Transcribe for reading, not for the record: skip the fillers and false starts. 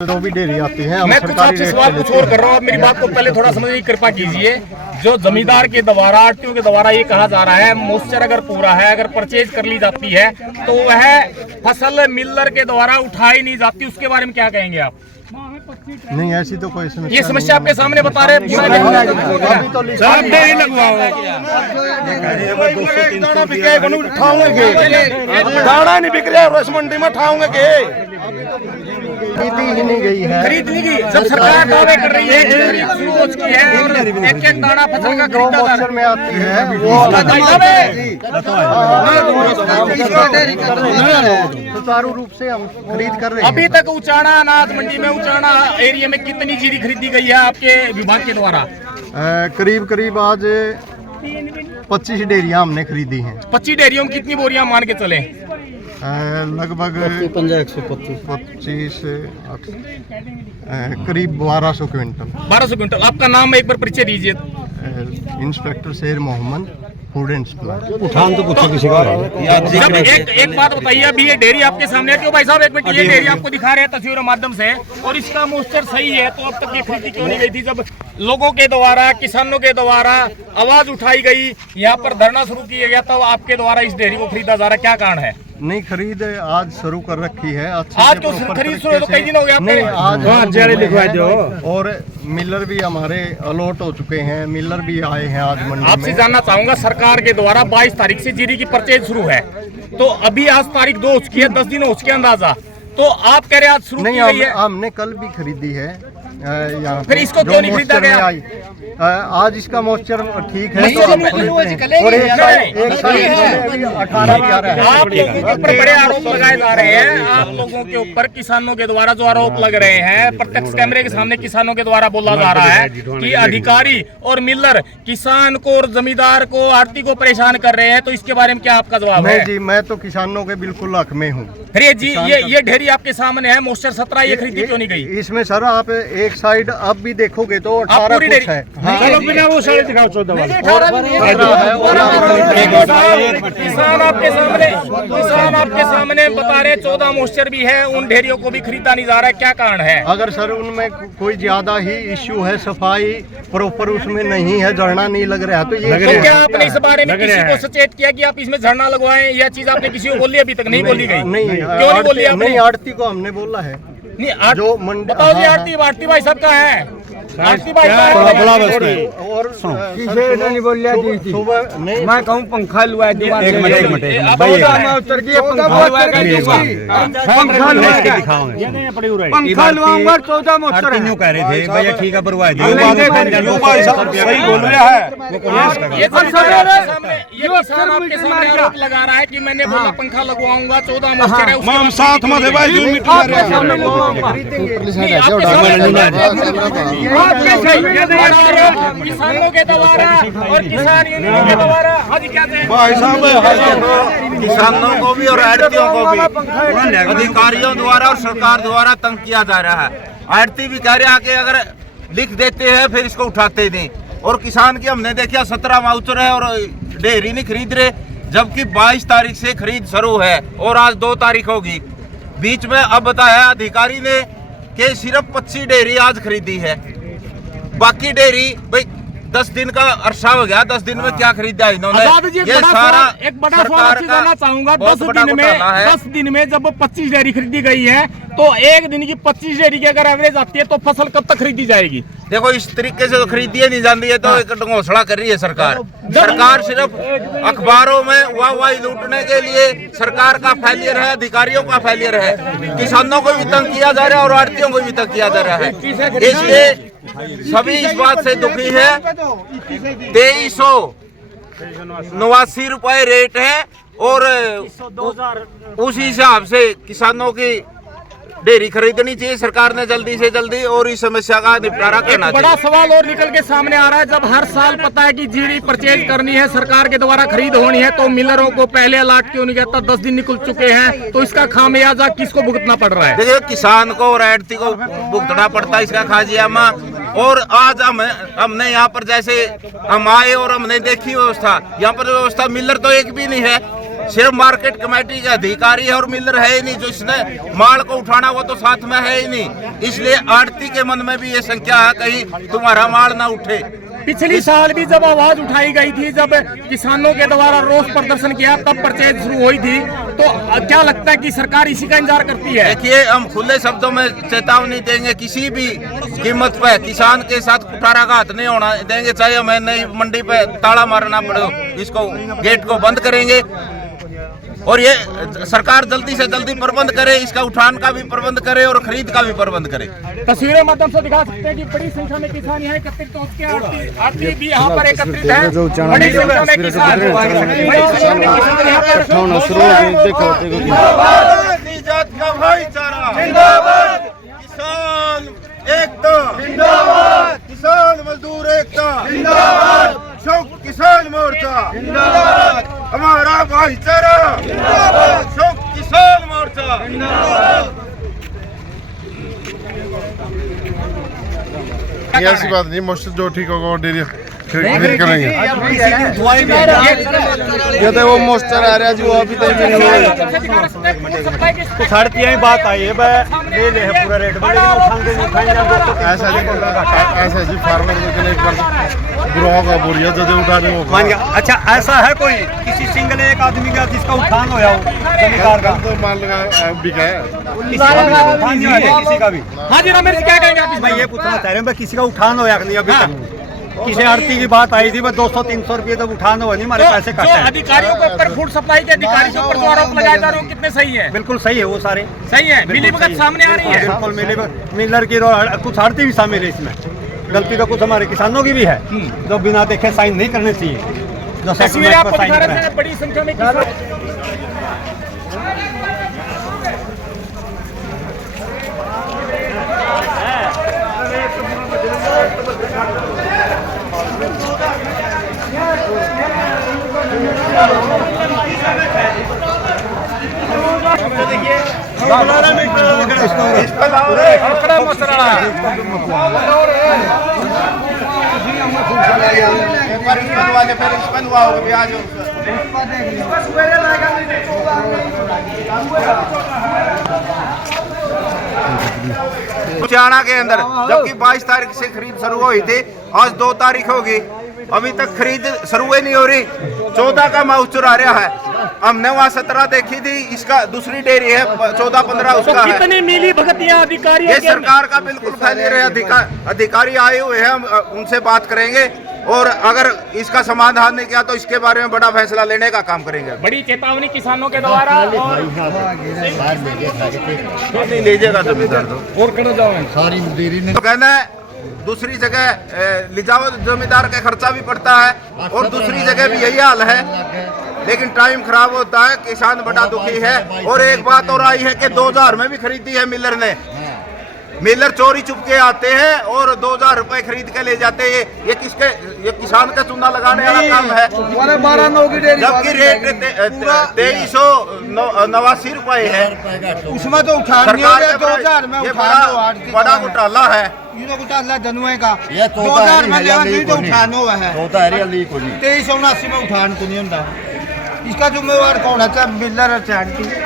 जो भी डेयरी आती है मैं कुछ आपसे सवाल कुछ और कर रहा हूँ। मेरी बात को पहले थोड़ा समझने की कृपा कीजिए। जो जमींदार के द्वारा आरटीओ के द्वारा ये कहा जा रहा है मॉइस्चर अगर पूरा है, अगर परचेज कर ली जाती है तो वह फसल मिलर के द्वारा उठाई नहीं जाती, उसके बारे में क्या कहेंगे आप? नहीं, ऐसी तो कोई समस्या ये समस्या आपके सामने बता रहे हैं। दाना नहीं बिक रहा रस मंडी में ठाऊंगे खरीदी ही नहीं गई है। खरीद नहीं की जब सरकार दावे कर रही है की है और एक दाना फसल का खरीदा जा रहा में आती है सुचारू रूप से हम खरीद कर रहे हैं। अभी तक उचाना अनाज मंडी में उचाना एरिया में कितनी चीज खरीदी गई है आपके विभाग के द्वारा? करीब आज 25 डेयरियां हमने खरीदी हैं। 25 डेयरियों में कितनी बोरियां मान के चले? लगभग 25 करीब 1200 क्विंटल। 1200 क्विंटल। आपका नाम एक बार परिचय दीजिए। इंस्पेक्टर शेर मोहम्मद, फूड एंड सप्लाई। उठान तो पूछो किसी का जब एक बात बताइए, अभी ये डेयरी आपके सामने है, क्यों भाई साहब एक मिनट, ये डेयरी आपको दिखा रहे हैं तस्वीरों के माध्यम से और इसका मॉइस्चर सही है, तो अब तक ये खरीदी क्यों नहीं गई थी? जब लोगों के द्वारा, किसानों के द्वारा आवाज उठाई गई, यहाँ पर धरना शुरू किया गया, तब आपके द्वारा इस डेयरी को खरीदा जा रहा है, क्या कारण है? नहीं, खरीद आज शुरू कर रखी है। आज तो खरीद शुरू तो कई दिन हो गए आपने। आज लिखवाई दो। और मिलर भी हमारे अलॉट हो चुके हैं, मिलर भी आए हैं आज मंडी में। आपसे जानना चाहूंगा, सरकार के द्वारा 22 तारीख से जीरी की परचेज शुरू है, तो अभी आज तारीख 2 हो चुकी है, 10 दिन हो चुके अंदाजा, तो आप कह रहे हैं आज शुरू की गई है? हमने कल भी खरीदी है। फिर इसको क्यों नहीं खरीदा गया? आज इसका मॉइस्चर ठीक है तो और आप लोगों के ऊपर बड़े आरोप लगाए जा रहे हैं। आप लोगों के ऊपर किसानों के द्वारा जो आरोप लग रहे हैं, प्रत्यक्ष कैमरे के सामने किसानों के द्वारा बोला जा रहा है कि अधिकारी और मिलर किसान को और जमींदार को, आड़ती को परेशान कर रहे हैं, तो इसके बारे में क्या आपका जवाब है? जी, मैं तो किसानों के बिल्कुल हक में हूँ। अरे जी, ये ढेरी आपके सामने है, मॉइस्चर 17, ये खरीदी क्यों नहीं गई? इसमें सर आप एक साइड अब भी देखोगे तो 18 कुछ है। चलो बिना वो सारे दिखाओ 14 किसान आपके सामने बता रहे 14 मॉइस्चर भी है, उन ढेरियों को भी खरीदा नहीं जा रहा है, क्या कारण है? अगर सर उनमें कोई ज्यादा ही इश्यू है, सफाई प्रॉपर उसमें नहीं है, झरना नहीं लग रहा है, तो ये तो क्या आपने इस बारे में किसी को सचेत किया कि आप इसमें झरना लगवाएं? यह चीज आपने किसी को बोली? अभी तक नहीं बोली गई। नहीं, क्यों नहीं बोली आपने? नहीं, आड़ती को हमने बोला है। नहीं, जो बताओ जी, आरती भाई साहब का है? आरती भाई और नहीं बोल लिया जी सुबह नहीं, मैं कहूँ पंखा लुआ दीवार एक मिनट पंखा लुआऊंगा 14 मोटर कह रहे थे भैया ठीक है परवाह सही बोल रहा है। ये किसान आपके सामने आरोप लगा रहा है कि मैंने बोला पंखा लगवाऊंगा, 14 मॉइस्चर है, हम साथ में थे भाई, किसानों के द्वारा और किसान यूनियनों के द्वारा। भाई साहब किसानों को भी और आड़तियों को भी अधिकारियों द्वारा और सरकार द्वारा तंग किया जा रहा है। आड़ती भी कह रहे हैं कि अगर लिख देते हैं फिर इसको उठाते नहीं, और किसान की हमने देखा 17 माउचर है और डेयरी नहीं खरीद रहे, जबकि 22 तारीख से खरीद शुरू है और आज 2 तारीख होगी। बीच में अब बताया अधिकारी ने कि सिर्फ 25 डेयरी आज खरीदी है, बाकी डेयरी भाई 10 दिन का अरसा हो गया, 10 दिन में क्या खरीदा इन्होंने? ये सारा एक बड़ा सवाल जानना चाहूंगा। 10 दिन में जब 25 डेयरी खरीदी गई है, तो एक दिन की 25 डेयरी की अगर एवरेज आती है तो फसल कब तक खरीदी जाएगी? देखो, इस तरीके से तो खरीदी नहीं जाती है, तो एक घोषणा कर रही है सरकार। सरकार सिर्फ अखबारों में वाहवाही लूटने के लिए सरकार का फेलियर है, अधिकारियों का फेलियर है। किसानों को भी तंग किया जा रहा है और आड़तियों को भी तंग किया जा रहा है, इसलिए सभी इस बात से दुखी है। 2389 रुपए रेट है और उसी हिसाब से किसानों की डेयरी खरीदनी चाहिए सरकार ने जल्दी से जल्दी, और इस समस्या का निपटारा करना चाहिए। बड़ा सवाल और निकल के सामने आ रहा है, जब हर साल पता है कि जीरी परचेज करनी है, सरकार के द्वारा खरीद होनी है, तो मिलरों को पहले अलॉट क्यों नहीं कहता? 10 दिन निकल चुके हैं, तो इसका खामियाजा किसको भुगतना पड़ रहा है? देखिए, किसान को और आड़ती को भुगतना पड़ता है इसका खाजियामा। और आज हमने यहाँ पर जैसे हम आए और हमने देखी व्यवस्था, यहाँ पर व्यवस्था मिलर तो एक भी नहीं है, सिर्फ मार्केट कमेटी के अधिकारी है और मिलर है ही नहीं, जो इसने माल को उठाना वो तो साथ में है ही नहीं। इसलिए आड़ती के मन में भी ये संख्या है कहीं तुम्हारा माल ना उठे। पिछली साल भी जब आवाज उठाई गई थी, जब किसानों के द्वारा रोष प्रदर्शन किया, तब परचेज शुरू हुई थी, तो क्या लगता है कि सरकार इसी का इंतजार करती है? देखिए, हम खुले शब्दों में चेतावनी देंगे, किसी भी कीमत पे किसान के साथ कुठाराघात नहीं होना देंगे, चाहे हमें नई मंडी पे ताला मारना पड़े, इसको गेट को बंद करेंगे। और ये सरकार जल्दी से जल्दी प्रबंध करे, इसका उठान का भी प्रबंध करे और खरीद का भी प्रबंध करे। तस्वीरें माध्यम से दिखा सकते हैं कि बड़ी संख्या में किसान यहाँ एकत्रित हो चुके हैं, आरती भी यहाँ पर एकत्रित है, बड़ी संख्या में किसान जात का भाईचारा जिंदाबाद, किसान एकता जिंदाबाद, किसान मजदूर एकता जिंदाबाद, शौक किसान मोर्चा जिंदाबाद, हमारा भाईचारा जिंदाबाद, शौक किसान मोर्चा जिंदाबाद। ऐसी बात नहीं, मुश्किल जो ठीक होगा वो डेरी खरीद करेंगे। ये तो वो मोस्टर आ रहा है जो अभी तक भी नहीं कुछ हड़ती ही बात आई है, ले ले है पूरा रेट ऐसा जी फार्मर के लिए ग्रोह का बोरिया जो उठाने को मान गया। अच्छा, ऐसा है कोई किसी सिंगल एक आदमी का जिसका उठान होया हो जमींदार का? तो मान लगा बिका है, किसी का भी? हाँ जी रमेश, क्या कहेंगे आप? मैं ये पूछना चाह रहा हूँ, किसी का उठान होया नहीं अभी तक? किसी आड़ती की बात आई थी, बस 200-300 रुपये तक उठान हुआ नहीं, हमारे पैसे काटे हैं। अधिकारियों के ऊपर फूड सप्लाई के अधिकारी के ऊपर जो आरोप लगाए जा रहे हैं, कितने सही है? बिल्कुल सही है, वो सारे सही है, मिलीभगत सामने आ रही है। बिल्कुल मिलर की कुछ आड़ती भी शामिल है इसमें, गलती तो कुछ हमारे किसानों की भी है जो बिना देखे साइन नहीं करने चाहिए, जो तस्वीरें आपको दिखा रहे हैं, बड़ी संख्या में किसान लुधियाना के अंदर जबकि 22 तारीख से खरीद शुरू हुई थी, आज 2 तारीख होगी, अभी तक खरीद शुरू ही नहीं हो रही। 14 का माउस चुरा रहा है, हमने वहाँ 17 देखी थी, इसका दूसरी डेयरी है 14-15 उसका है। कितनी मिली भगतियां अधिकारी? ये सरकार का बिल्कुल फैले रहे अधिकारी आए हुए हैं, हम उनसे बात करेंगे और अगर इसका समाधान नहीं किया तो इसके बारे में बड़ा फैसला लेने का काम करेंगे। बड़ी चेतावनी किसानों के द्वारा नहीं लीजिएगा जमींदार और कर जाओ सारी देरी तो कहना है, दूसरी जगह ले जाओ, जमींदार का खर्चा भी पड़ता है और दूसरी जगह भी यही हाल है, लेकिन टाइम खराब होता है, किसान बड़ा दुखी है। और एक बात और आई है कि 2000 में भी खरीदी है मिलर ने, मिलर चोरी चुपके आते हैं और 2000 रुपए खरीद के ले जाते हैं। ये किसके, ये किसान का चूना लगाने वाला काम है, जबकि रेट 2389 रुपए है, उसमें तो उठान सरकार 2000 में बड़ा घोटाला है। जनुए का 2000 में तो उठान हुआ है, 2379 में उठान को नहीं होता। इसका जिम्मेवार कौन है? चाहे मिलर है चाहे